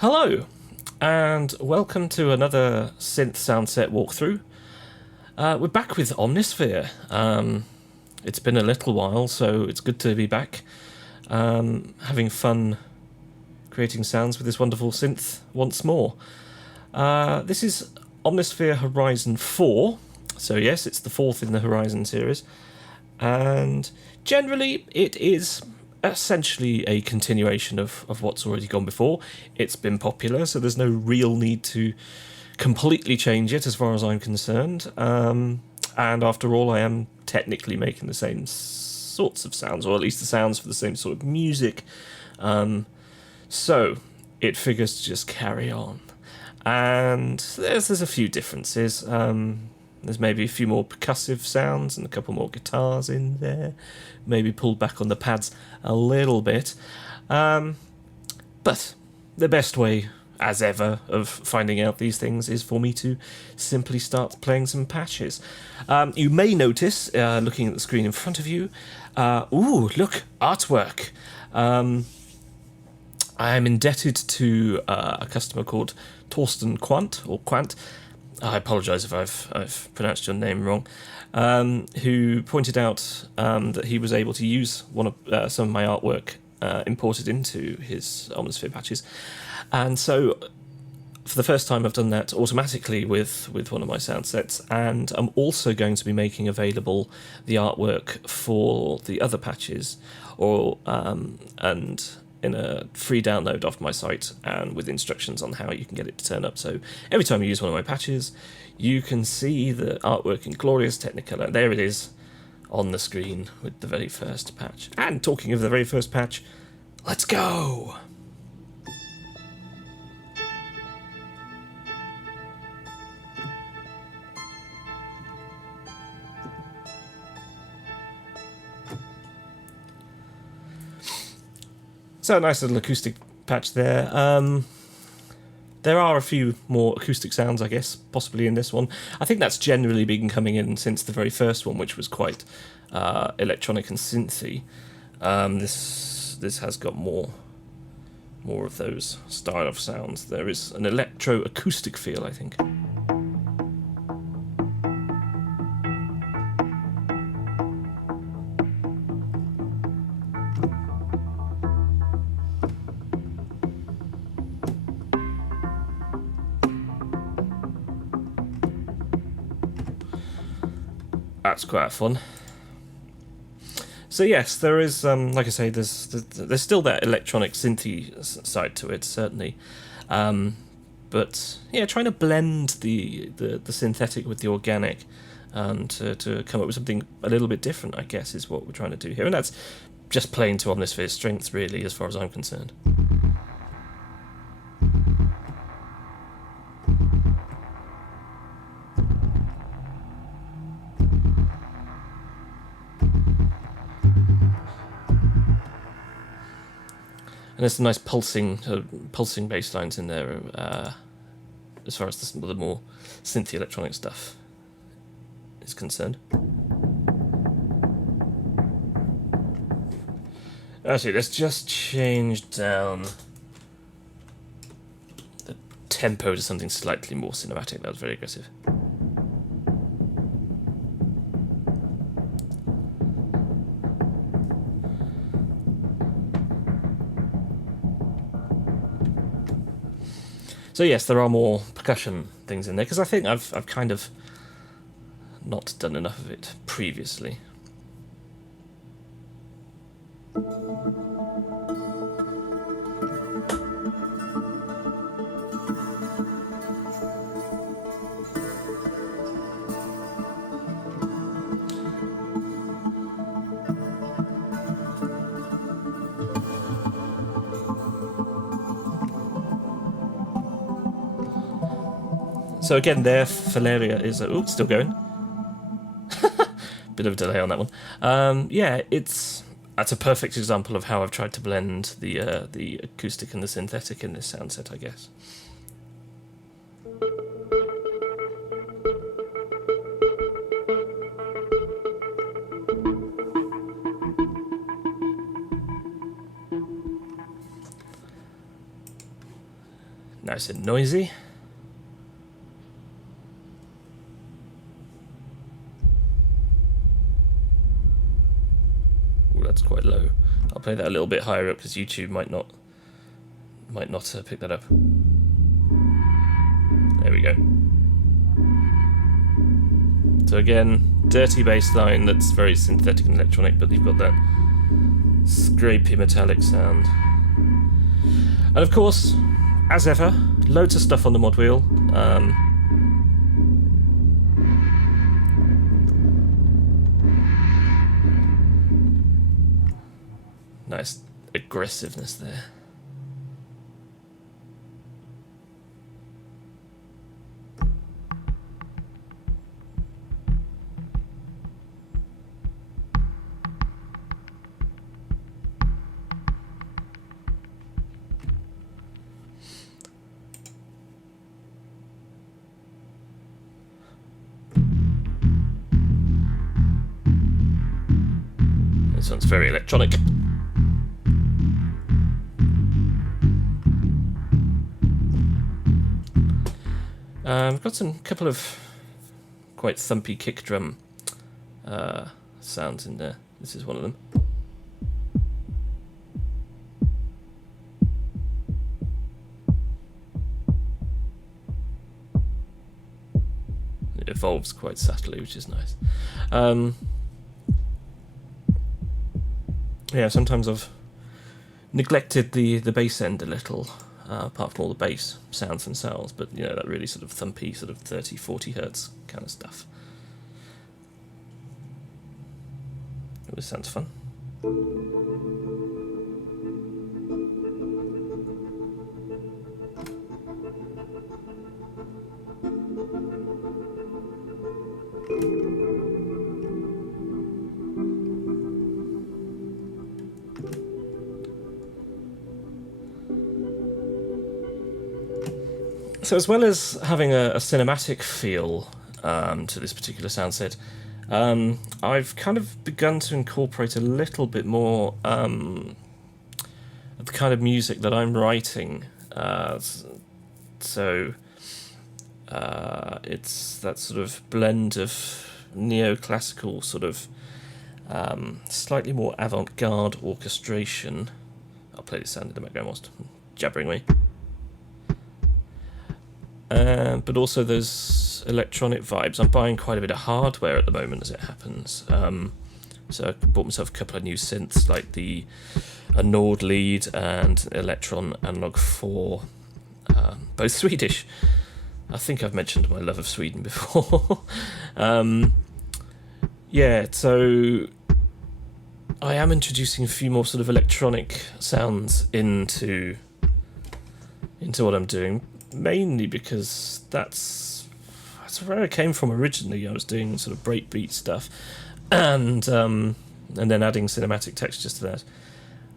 Hello, and welcome to another synth soundset walkthrough. We're back with Omnisphere. It's been a little while, so it's good to be back, having fun creating sounds with this wonderful synth once more. This is Omnisphere Horizon IV, so yes, it's the fourth in the Horizon series, and generally it is essentially a continuation of what's already gone before. It's been popular, so there's no real need to completely change it as far as I'm concerned. And after all, I am technically making the same sorts of sounds, or at least the sounds for the same sort of music. So it figures to just carry on. And there's a few differences. There's maybe a few more percussive sounds and a couple more guitars in there. Maybe pulled back on the pads a little bit. But the best way, as ever, of finding out these things is for me to simply start playing some patches. You may notice, looking at the screen in front of you, ooh, look, artwork. I am indebted to a customer called Torsten Quant. I apologise if I've pronounced your name wrong, who pointed out that he was able to use some of my artwork imported into his Omnisphere patches. And so, for the first time, I've done that automatically with one of my sound sets, and I'm also going to be making available the artwork for the other patches, and in a free download off my site, and with instructions on how you can get it to turn up. So every time you use one of my patches, you can see the artwork in glorious Technicolor. There it is on the screen with the very first patch. And talking of the very first patch, let's go! So a nice little acoustic patch there. There are a few more acoustic sounds, I guess, possibly in this one. I think that's generally been coming in since the very first one, which was quite electronic and synthy. This has got more of those style of sounds. There is an electro-acoustic feel, I think. That's quite fun. So yes, there is, like I say, there's still that electronic synthy side to it, certainly. But yeah, trying to blend the synthetic with the organic, to come up with something a little bit different, I guess, is what we're trying to do here, and that's just playing to Omnisphere's strengths, really, as far as I'm concerned. And there's some nice pulsing bass lines in there, as far as the more synthy electronic stuff is concerned. Actually, let's just change down the tempo to something slightly more cinematic. That was very aggressive. So yes, there are more percussion things in there, because I think I've kind of not done enough of it previously. So again, there, Valeria is... Oh, it's still going. Bit of a delay on that one. Yeah, that's a perfect example of how I've tried to blend the acoustic and the synthetic in this sound set, I guess. Nice and noisy. Ooh, that's quite low. I'll play that a little bit higher up because YouTube might not pick that up. There we go. So again, dirty bass line that's very synthetic and electronic, but you've got that scrapey metallic sound. And of course, as ever, loads of stuff on the mod wheel. Nice aggressiveness there. This one's very electronic. I've got some couple of quite thumpy kick drum sounds in there. This is one of them. It evolves quite subtly, which is nice. Yeah, sometimes I've neglected the bass end a little, apart from all the bass sounds themselves, but you know, that really sort of thumpy, sort of 30, 40 hertz kind of stuff. Oh, this sounds fun. So as well as having a cinematic feel to this particular sound set, I've kind of begun to incorporate a little bit more of the kind of music that I'm writing. So it's that sort of blend of neoclassical sort of slightly more avant-garde orchestration. I'll play this sound in the background whilst jabbering away. But also those electronic vibes. I'm buying quite a bit of hardware at the moment as it happens. So I bought myself a couple of new synths, like a Nord lead and Electron Analog 4, both Swedish. I think I've mentioned my love of Sweden before. Yeah, so I am introducing a few more sort of electronic sounds into what I'm doing. Mainly because that's where I came from originally. I was doing sort of breakbeat stuff, and then adding cinematic textures to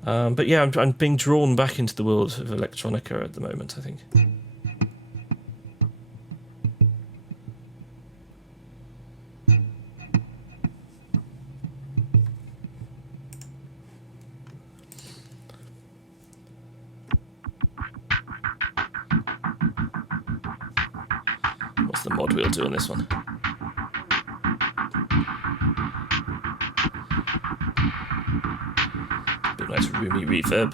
that. But yeah, I'm being drawn back into the world of electronica at the moment, I think. What's the mod wheel do on this one? Bit nice roomy reverb.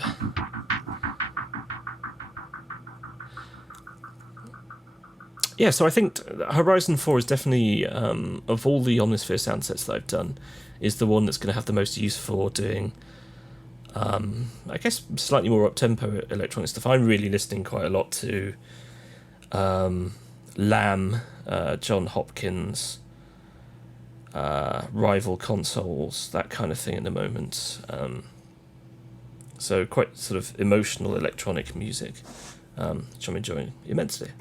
Yeah, so I think Horizon 4 is definitely, of all the Omnisphere sound sets that I've done, is the one that's going to have the most use for doing, I guess, slightly more up-tempo electronic stuff. I'm really listening quite a lot to Lamb, John Hopkins, Rival Consoles, that kind of thing at the moment. So quite sort of emotional electronic music, which I'm enjoying immensely.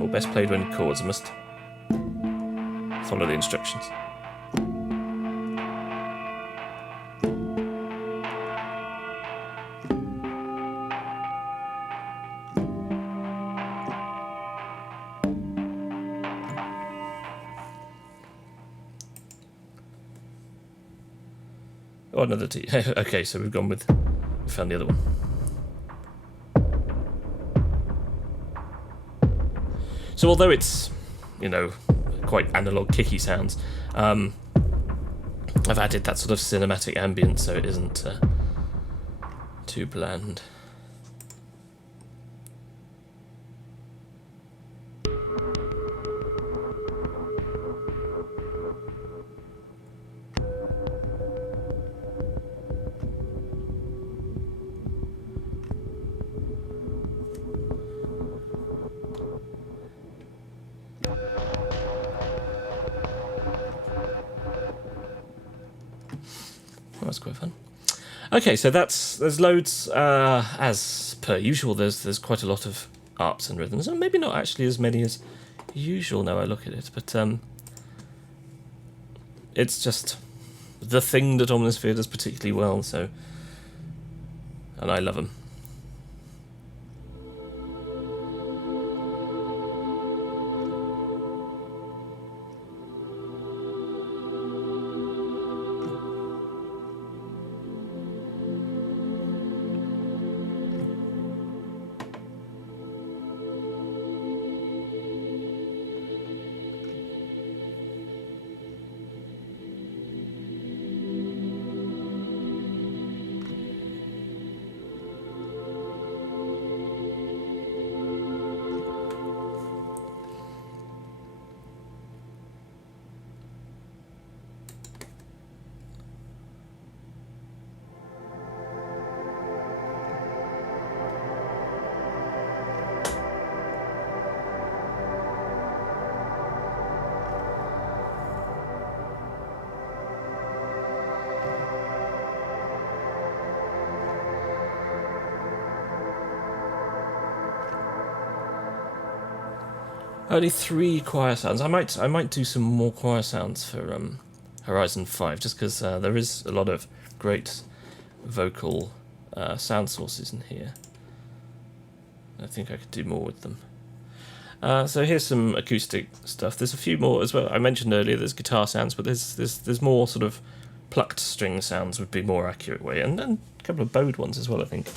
Or best played when chords must follow the instructions. Oh, another T. Okay, so we found the other one. So although it's, you know, quite analog kicky sounds, I've added that sort of cinematic ambience so it isn't too bland. That's quite fun. Okay, so there's loads, as per usual, there's quite a lot of arps and rhythms, and maybe not actually as many as usual now I look at it, but it's just the thing that Omnisphere does particularly well, so, and I love them. Only 3 choir sounds. I might do some more choir sounds for Horizon 5, just because there is a lot of great vocal sound sources in here. I think I could do more with them. So here's some acoustic stuff. There's a few more as well. I mentioned earlier there's guitar sounds, but there's more sort of plucked string sounds would be a more accurate way, and a couple of bowed ones as well, I think.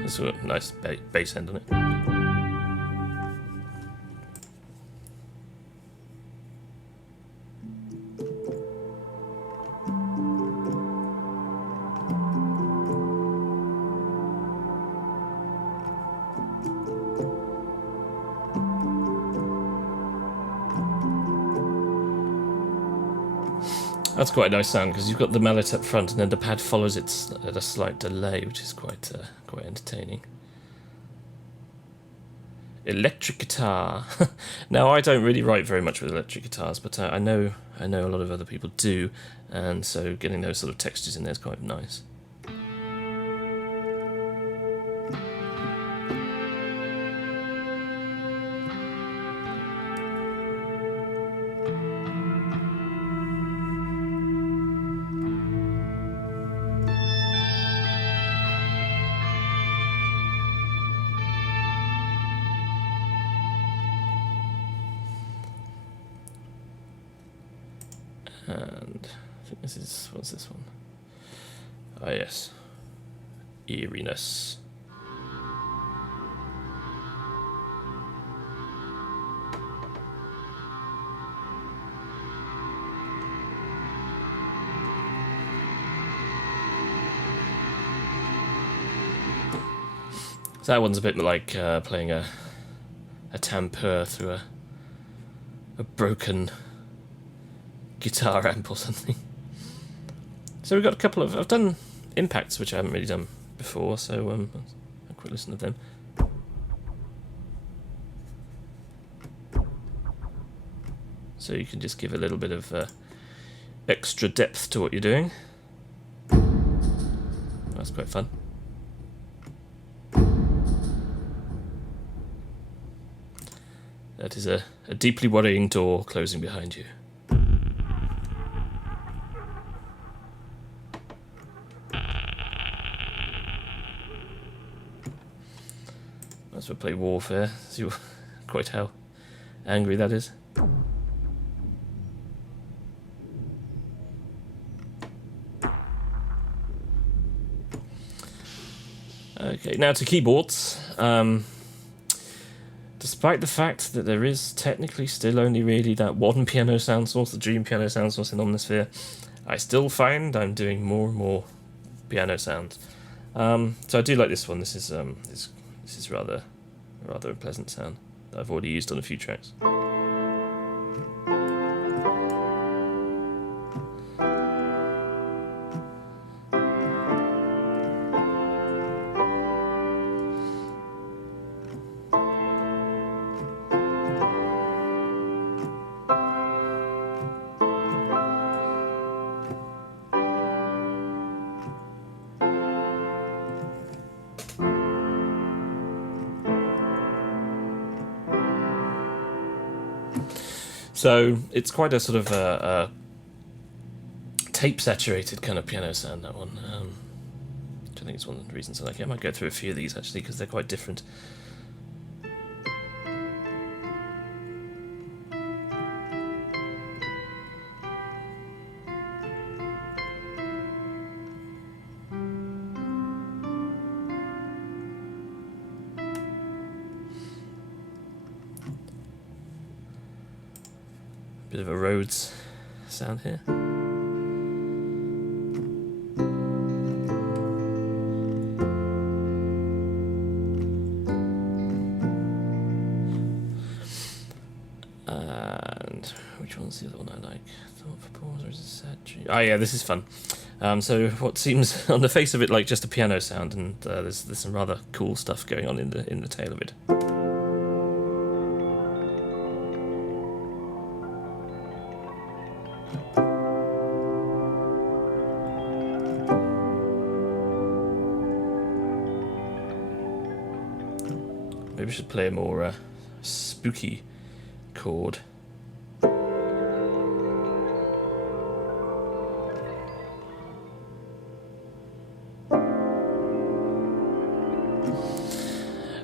There's a nice bass end on it. That's quite a nice sound because you've got the mallet up front and then the pad follows it at a slight delay, which is quite entertaining. Electric guitar. Now, I don't really write very much with electric guitars, but I know a lot of other people do, and so getting those sort of textures in there is quite nice. And I think what's this one? Ah, yes. Eeriness. So that one's a bit like playing a tamper through a broken guitar amp or something. So we've got a couple of... I've done impacts, which I haven't really done before, so I'll quick listen to them. So you can just give a little bit of extra depth to what you're doing. That's quite fun. That is a deeply worrying door closing behind you. as well play Warfare. See quite how angry that is. Okay, now to keyboards. Despite the fact that there is technically still only really that one piano sound source, the Dream piano sound source in Omnisphere, I still find I'm doing more and more piano sounds. So I do like this one. This is rather a pleasant sound that I've already used on a few tracks. So it's quite a sort of a tape-saturated kind of piano sound, that one. Which I think is one of the reasons I like it. I might go through a few of these, actually, because they're quite different. Bit of a Rhodes sound here. And which one's the other one I like? Thought for Pause, or is it Sad Dream? Oh yeah, this is fun. So what seems on the face of it like just a piano sound, and there's some rather cool stuff going on in the tail of it. Maybe we should play a more spooky chord.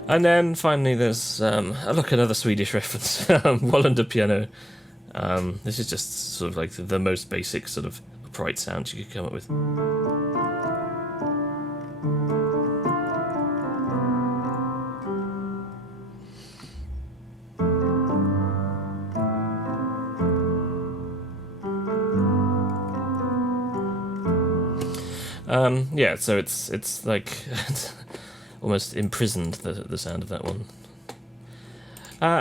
And then finally there's, look, another Swedish reference, Wallander piano. This is just sort of like the most basic sort of upright sound you could come up with. Yeah, so it's like almost imprisoned, the sound of that one.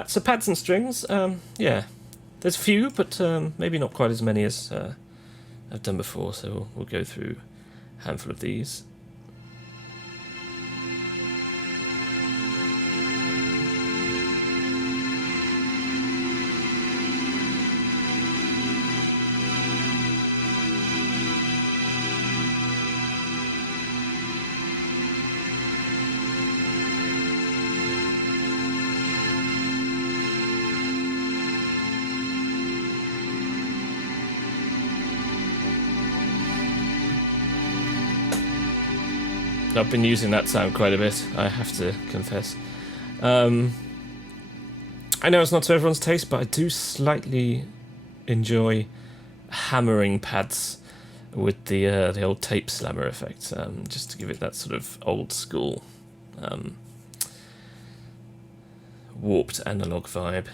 So pads and strings, yeah, there's a few, but maybe not quite as many as I've done before. So we'll go through a handful of these. I've been using that sound quite a bit, I have to confess. I know it's not to everyone's taste, but I do slightly enjoy hammering pads with the old tape slammer effect, just to give it that sort of old school, warped analog vibe.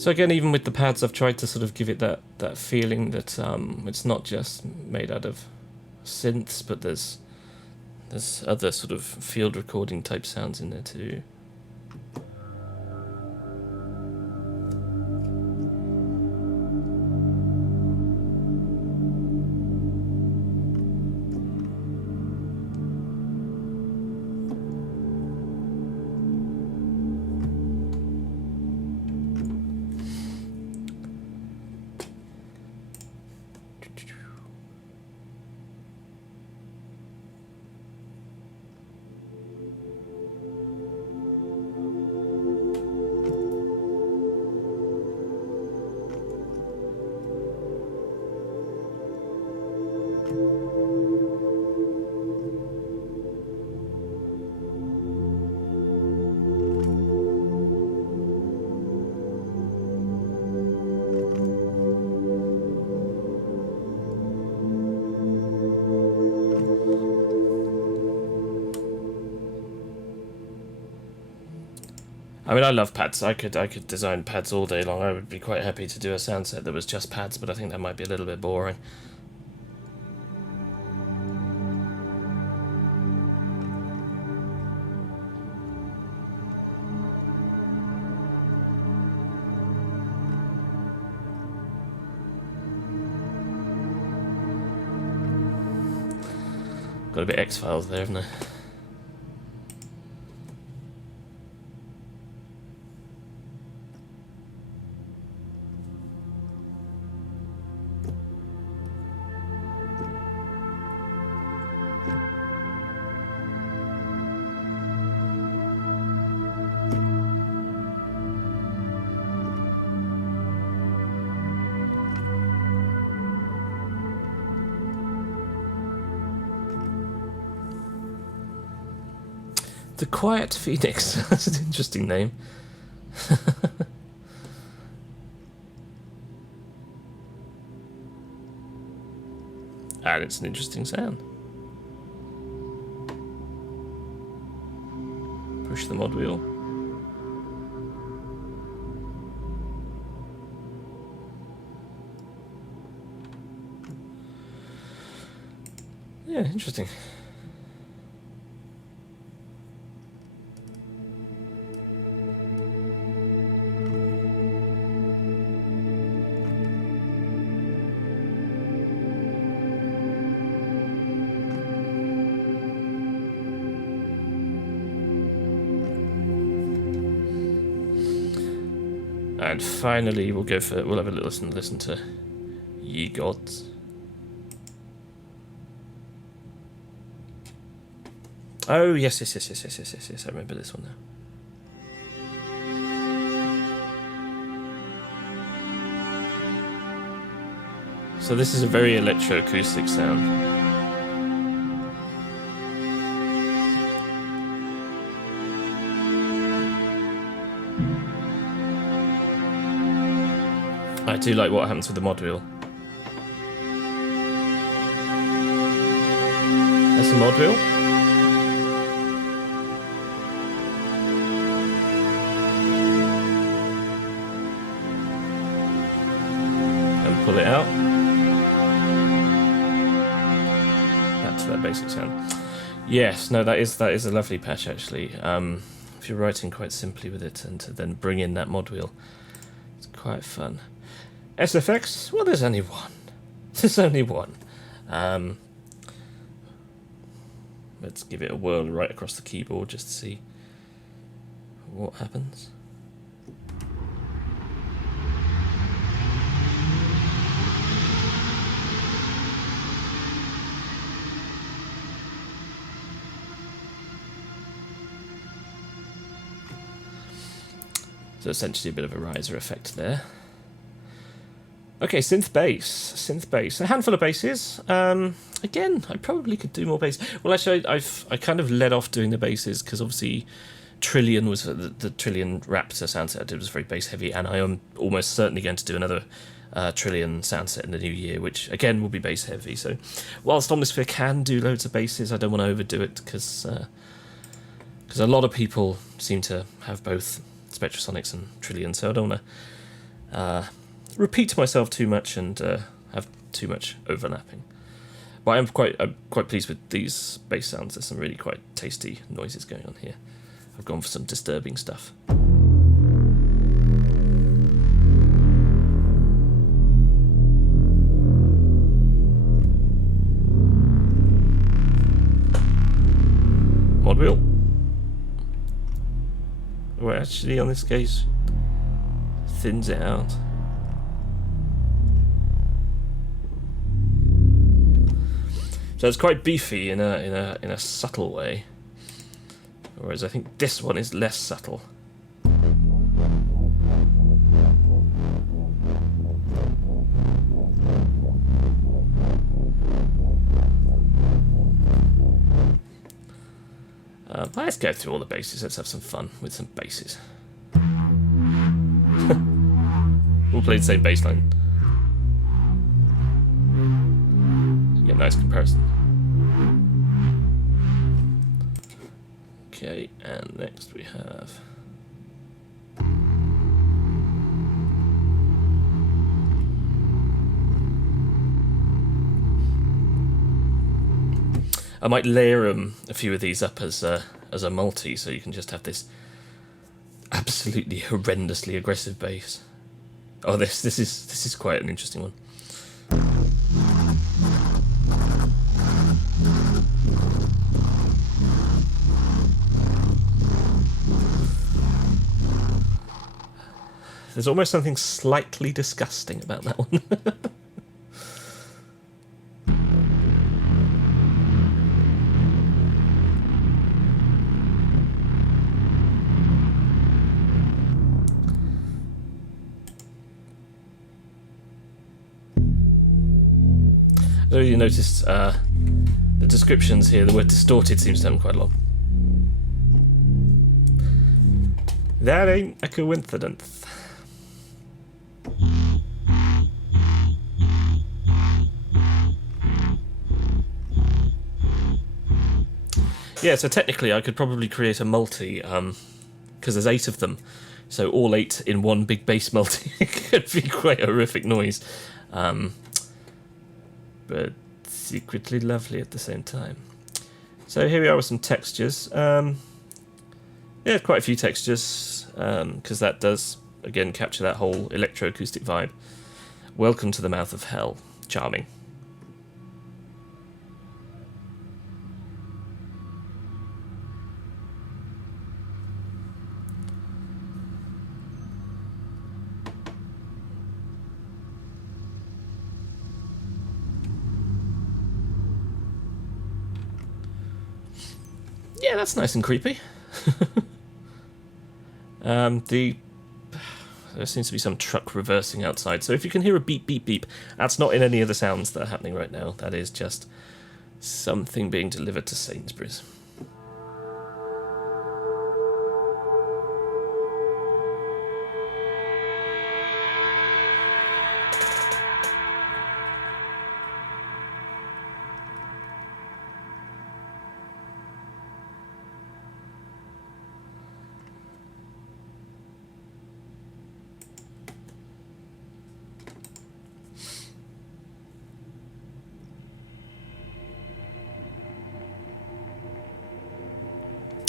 So again, even with the pads, I've tried to sort of give it that feeling that it's not just made out of synths, but there's other sort of field recording type sounds in there too. I mean, I love pads. I could design pads all day long. I would be quite happy to do a sound set that was just pads, but I think that might be a little bit boring. Got a bit X-Files there, haven't I? The Quiet Phoenix. That's an interesting name. And it's an interesting sound. Push the mod wheel. Yeah, interesting. And finally, we'll have a little listen to Ye Gods. Oh yes, I remember this one now. So this is a very electroacoustic sound. I do like what happens with the mod wheel. That's the mod wheel. And pull it out. That's that basic sound. Yes, no, that is a lovely patch actually. If you're writing quite simply with it and to then bring in that mod wheel, it's quite fun. SFX? Well, there's only one. There's only one. Let's give it a whirl right across the keyboard just to see what happens. So essentially a bit of a riser effect there. Okay, synth bass. A handful of basses. Again, I probably could do more bass. Well, actually, I kind of led off doing the basses because obviously Trillion was the Trillion Raptor sound set I did was very bass heavy, and I am almost certainly going to do another Trillion sound set in the new year, which again will be bass heavy. So, whilst Omnisphere can do loads of basses, I don't want to overdo it because a lot of people seem to have both Spectrasonics and Trillion, so I don't want to repeat myself too much and have too much overlapping. But I'm quite pleased with these bass sounds. There's some really quite tasty noises going on here. I've gone for some disturbing stuff. Mod wheel. Oh, actually, on this case, thins it out. So it's quite beefy in a subtle way, whereas I think this one is less subtle. Let's go through all the basses. Let's have some fun with some basses. We'll play the same bass line. Get a nice comparison. Okay, and next we have... I might layer a few of these up as a multi, so you can just have this absolutely horrendously aggressive bass. Oh, this is quite an interesting one. There's almost something slightly disgusting about that one. I don't know if you noticed the descriptions here, the word distorted seems to have quite a lot. That ain't a coincidence. Yeah, so technically I could probably create a multi, because there's 8 of them, so all 8 in one big bass multi could be quite a horrific noise, but secretly lovely at the same time. So here we are with some textures. Yeah, quite a few textures, because that does, again, capture that whole electroacoustic vibe. Welcome to the mouth of hell. Charming. Yeah, that's nice and creepy. There seems to be some truck reversing outside, so if you can hear a beep, beep, beep, that's not in any of the sounds that are happening right now. That is just something being delivered to Sainsbury's.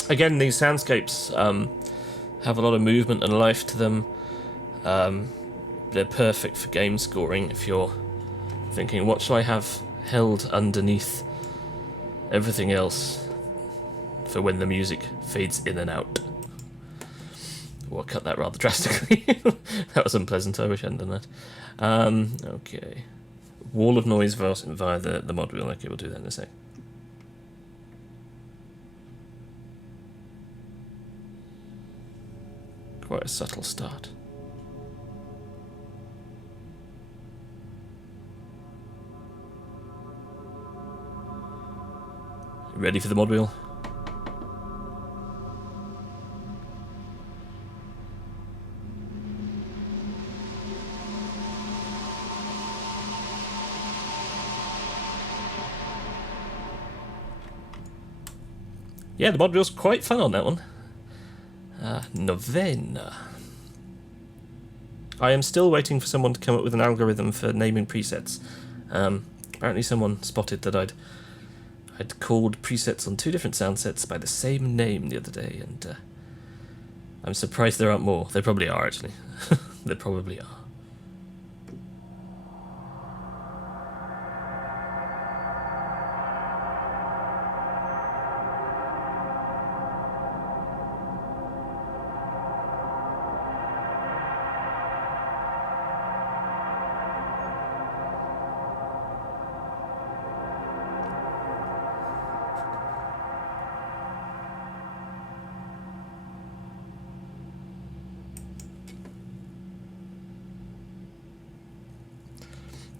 Again, these soundscapes have a lot of movement and life to them. They're perfect for game scoring if you're thinking, what shall I have held underneath everything else for when the music fades in and out. Well, I cut that rather drastically. That was unpleasant. I wish I hadn't done that. Okay. Wall of noise via the mod wheel. Okay, we'll do that in a sec. Quite a subtle start. Ready for the mod wheel? Yeah, the mod wheel's quite fun on that one. Novena. I am still waiting for someone to come up with an algorithm for naming presets. Apparently someone spotted that I'd called presets on 2 different sound sets by the same name the other day, and I'm surprised there aren't more. They probably are, actually. They probably are.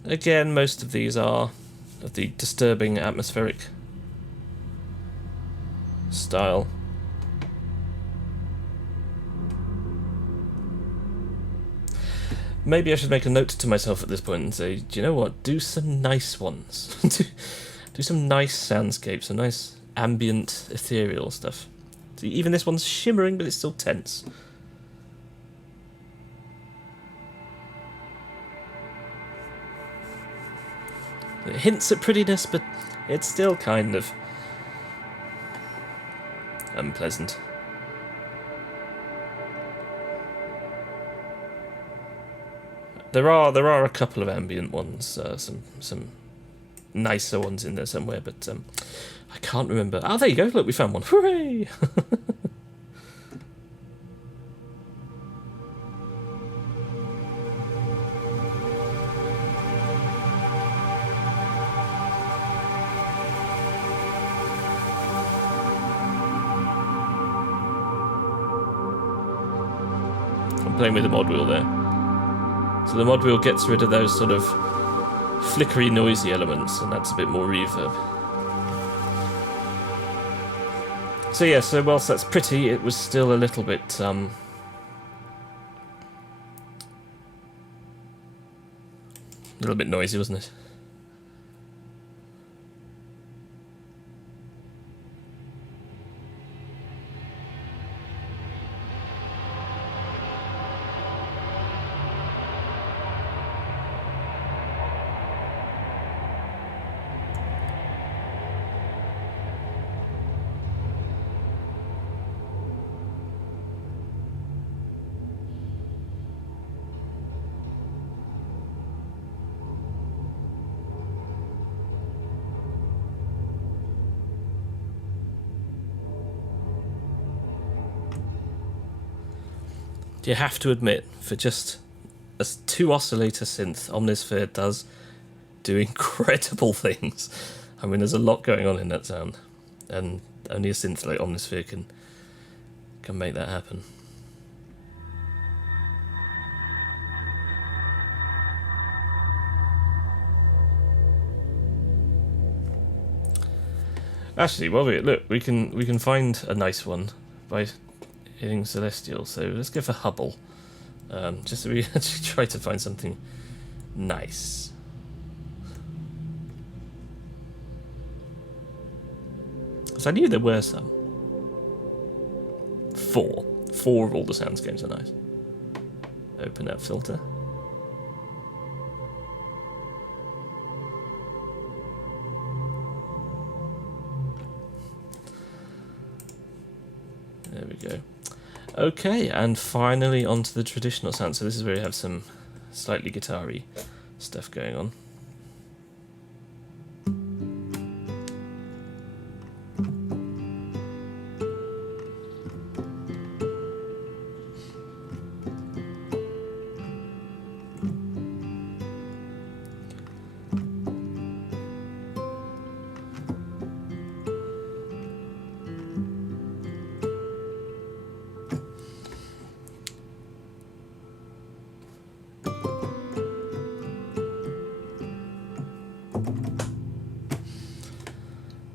Again, most of these are of the disturbing atmospheric style. Maybe I should make a note to myself at this point and say, do you know what, do some nice ones. do some nice soundscapes, some nice ambient, ethereal stuff. See, even this one's shimmering, but it's still tense. It hints at prettiness, but it's still kind of unpleasant. There are a couple of ambient ones, some nicer ones in there somewhere, but I can't remember. Ah, there you go. Look, we found one. Hooray! I'm playing with the mod wheel there. So the mod wheel gets rid of those sort of flickery, noisy elements, and that's a bit more reverb. So yeah, so whilst that's pretty, it was still a little bit noisy, wasn't it? You have to admit, for just a 2-oscillator synth, Omnisphere does do incredible things. I mean, there's a lot going on in that sound, and only a synth like Omnisphere can make that happen. Actually, well, look, we can find a nice one by hitting Celestial. So let's go for Hubble, just so we actually try to find something nice. So I knew there were some. 4 of all the soundscapes are nice. Open that filter. There we go. Okay, and finally onto the traditional sound. So this is where we have some slightly guitar-y stuff going on.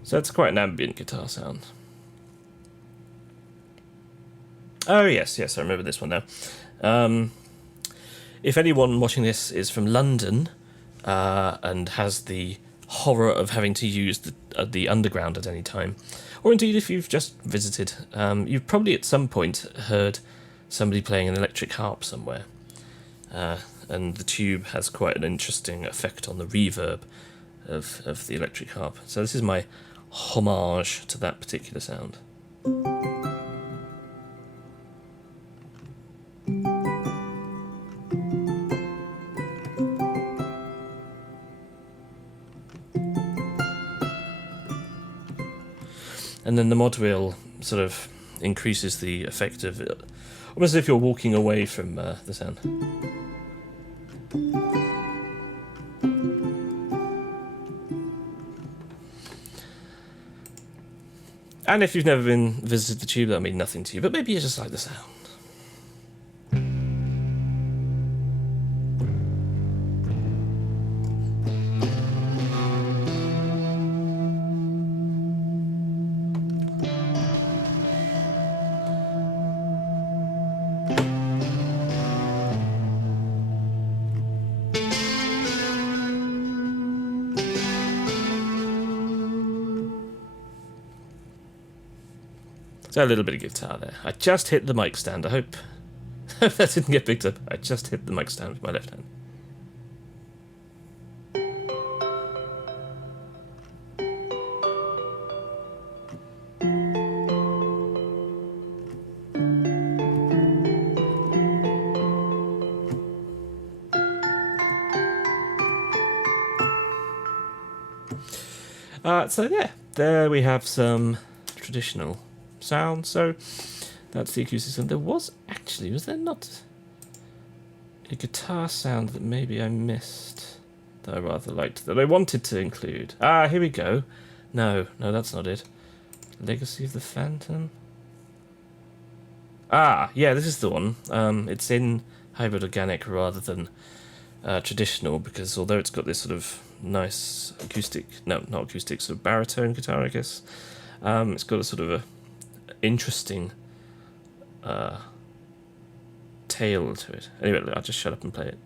So that's quite an ambient guitar sound. Oh, yes, I remember this one now. If anyone watching this is from London and has the horror of having to use the underground at any time, or indeed if you've just visited, you've probably at some point heard somebody playing an electric harp somewhere. and the tube has quite an interesting effect on the reverb of the electric harp. So this is my homage to that particular sound. And then the mod wheel sort of increases the effect of it, almost as if you're walking away from the sound. And if you've never visited the tube, that'll mean nothing to you, but maybe you just like the sound. So a little bit of guitar there. I just hit the mic stand. I hope that didn't get picked up. I just hit the mic stand with my left hand. So yeah, there we have some traditional sound. So that's the acoustic sound. There was there not a guitar sound that maybe I missed that I rather liked, that I wanted to include? Here we go. No, that's not it. Legacy of the Phantom. Yeah, this is the one. It's in hybrid organic rather than traditional, because although it's got this sort of nice acoustic, no, not acoustic, sort of baritone guitar, I guess, it's got a sort of a interesting tail to it. Anyway, I'll just shut up and play it.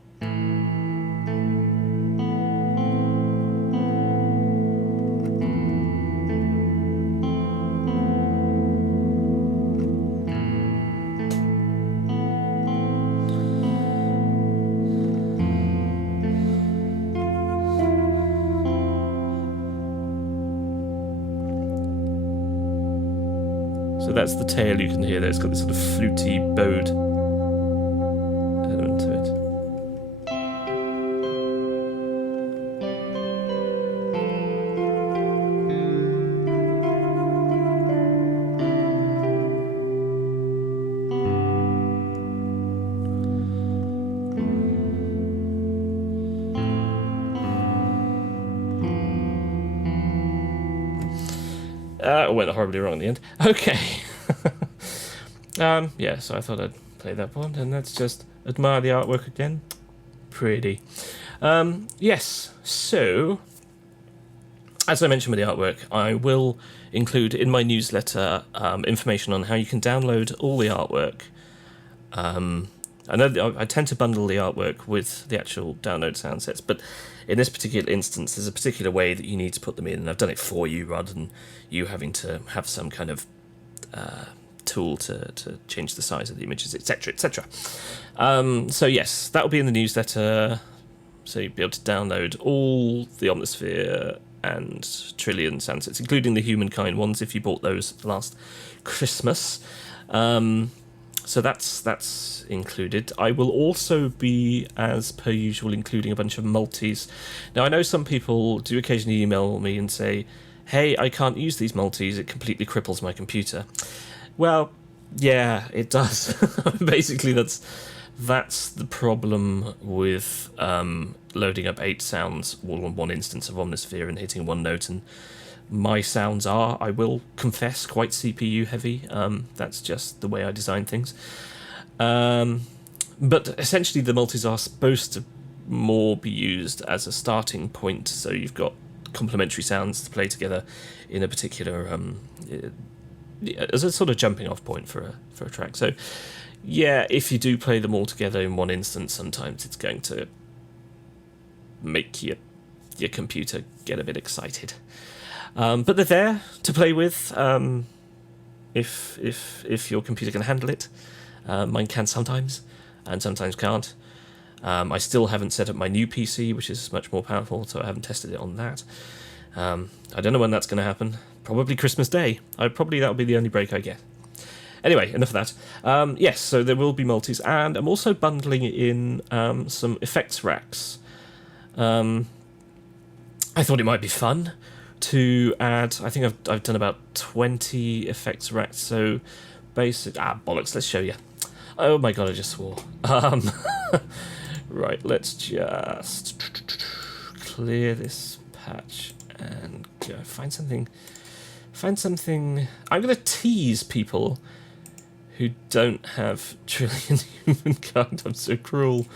So that's the tail you can hear there. It's got this sort of fluty, bowed element to it. It went horribly wrong in the end. Okay. Yeah, so I thought I'd play that one, and let's just admire the artwork again. Pretty. Yes, so, as I mentioned with the artwork, I will include in my newsletter information on how you can download all the artwork. I know I tend to bundle the artwork with the actual download sound sets, but in this particular instance, there's a particular way that you need to put them in, and I've done it for you rather than you having to have some kind of tool to change the size of the images, etc., etc. So yes, that will be in the newsletter, so you'll be able to download all the Omnisphere and Trillion sound sets, including the Humankind ones, if you bought those last Christmas. So that's included. I will also be, as per usual, including a bunch of multis. Now, I know some people do occasionally email me and say, hey, I can't use these multis, it completely cripples my computer. Well, yeah, it does. Basically, that's the problem with loading up 8 sounds all on one instance of Omnisphere and hitting one note. And my sounds are, I will confess, quite CPU heavy. That's just the way I design things. But essentially the multis are supposed to more be used as a starting point, so you've got complementary sounds to play together in a particular as a sort of jumping off point for a track. So yeah, if you do play them all together in one instance, sometimes it's going to make your computer get a bit excited. But they're there to play with if your computer can handle it. Mine can sometimes, and sometimes can't. I still haven't set up my new PC, which is much more powerful, so I haven't tested it on that. I don't know when that's going to happen. Probably Christmas Day. That'll be the only break I get. Anyway, enough of that. Yes, so there will be multis, and I'm also bundling in some effects racks. I thought it might be fun to add. I think I've done about 20 effects racks. So bollocks. Let's show you. Oh my god, I just swore. Right, let's just clear this patch and go find something. I'm going to tease people who don't have trillion humankind. I'm so cruel.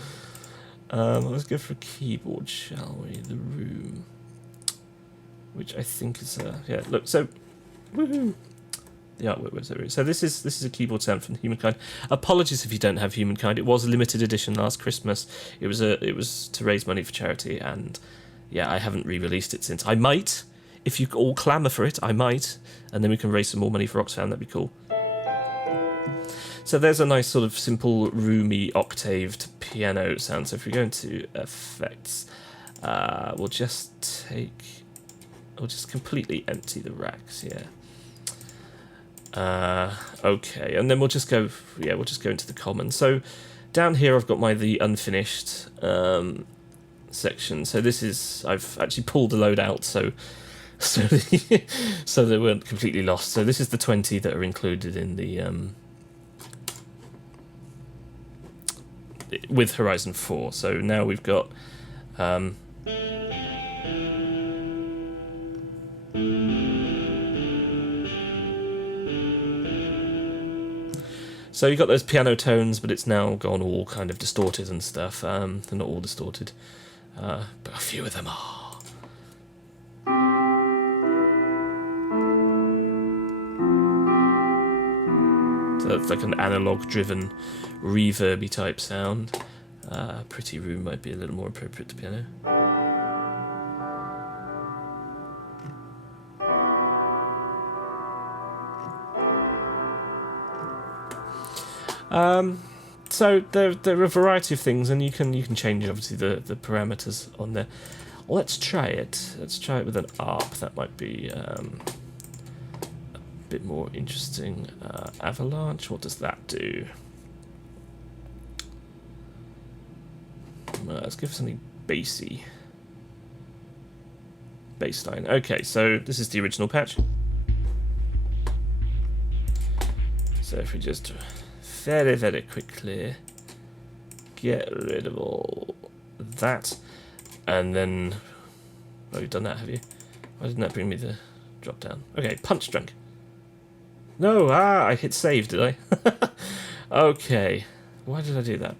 Let's go for a keyboard, shall we? The room, which I think is yeah. Look, so woohoo! The artwork was there. So this is a keyboard sound from Humankind. Apologies if you don't have Humankind. It was a limited edition last Christmas. It was to raise money for charity, and yeah, I haven't re-released it since. I might, if you all clamour for it, I might, and then we can raise some more money for Oxfam. That'd be cool. So there's a nice sort of simple, roomy, octaved piano sound. So if we go into effects, we'll just completely empty the racks. Yeah. Okay, and then we'll just go into the common. So down here I've got the unfinished section. So this is, I've actually pulled a load out so they weren't completely lost. So this is the 20 that are included in the with Horizon 4. So now we've got so you've got those piano tones, but it's now gone all kind of distorted and stuff. They're not all distorted, but a few of them are. So it's like an analog-driven, reverby type sound. Pretty Room might be a little more appropriate to piano. So there are a variety of things, and you can change obviously the parameters on there. Let's try it. Let's try it with an ARP. That might be a bit more interesting. Avalanche. What does that do? Let's give something bassy. Bassline. Okay, so this is the original patch. So if we just very, very quickly get rid of all that, and then, oh, you've done that, have you? Why didn't that bring me the drop down? Okay, Punch Drunk. No, I hit save, did I? Okay, why did I do that?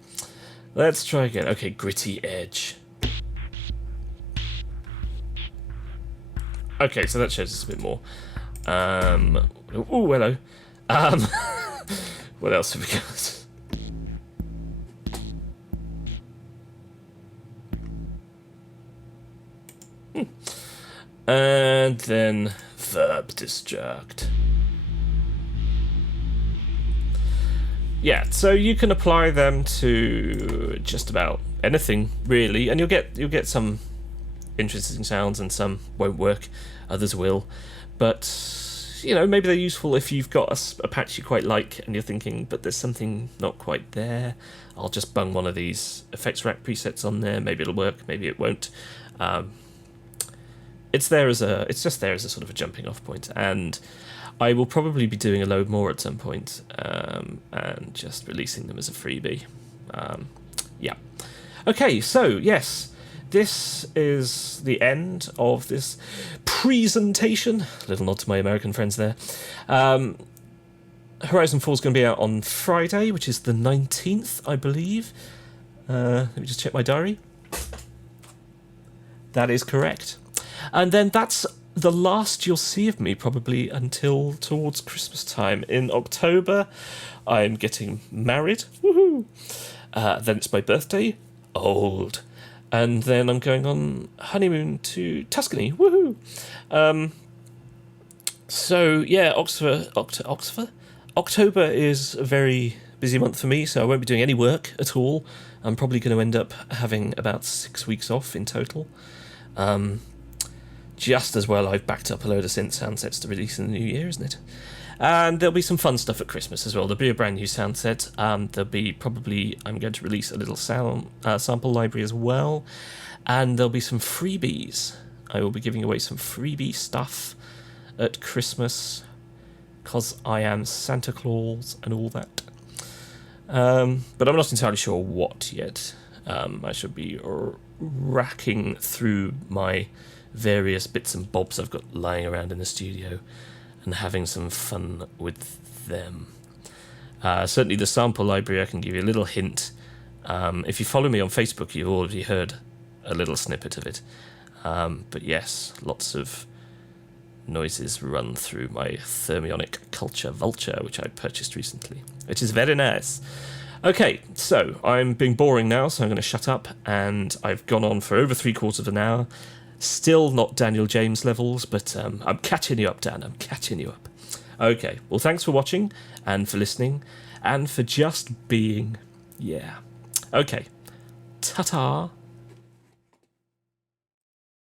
Let's try again. Okay, Gritty Edge. Okay, so that shows us a bit more. Oh, hello. What else have we got? And then Verb Destruct. Yeah, so you can apply them to just about anything, really, and you'll get some interesting sounds, and some won't work, others will. But you know, maybe they're useful if you've got a patch you quite like, and you're thinking, but there's something not quite there. I'll just bung one of these effects rack presets on there. Maybe it'll work, maybe it won't. It's just there as a sort of a jumping off point, and I will probably be doing a load more at some point, and just releasing them as a freebie. Yeah. Okay, so yes, this is the end of this presentation. Little nod to my American friends there. Horizon 4 is going to be out on Friday, which is the 19th, I believe. Let me just check my diary. That is correct. And then that's the last you'll see of me, probably until towards Christmas time. In October, I'm getting married. Woohoo! Then it's my birthday. Old. And then I'm going on honeymoon to Tuscany. Woohoo! So yeah, October is a very, busy month for me, so I won't be doing any work at all. I'm probably going to end up having about 6 weeks off in total. Just as well I've backed up a load of synth sound sets to release in the new year, isn't it? And there'll be some fun stuff at Christmas as well. There'll be a brand new sound set. I'm going to release a little sample library as well. And there'll be some freebies. I will be giving away some freebie stuff at Christmas, because I am Santa Claus and all that. But I'm not entirely sure what yet. I should be racking through my various bits and bobs I've got lying around in the studio and having some fun with them. Certainly the sample library, I can give you a little hint. If you follow me on Facebook, you've already heard a little snippet of it. But yes, lots of noises run through my thermionic Culture Vulture, which I purchased recently, which is very nice. Okay, so I'm being boring now, so I'm going to shut up, and I've gone on for over 3/4 of an hour. Still not Daniel James levels, but I'm catching you up, Dan. I'm catching you up. Okay, well, thanks for watching, and for listening, and for just being. Yeah. Okay. Ta-ta.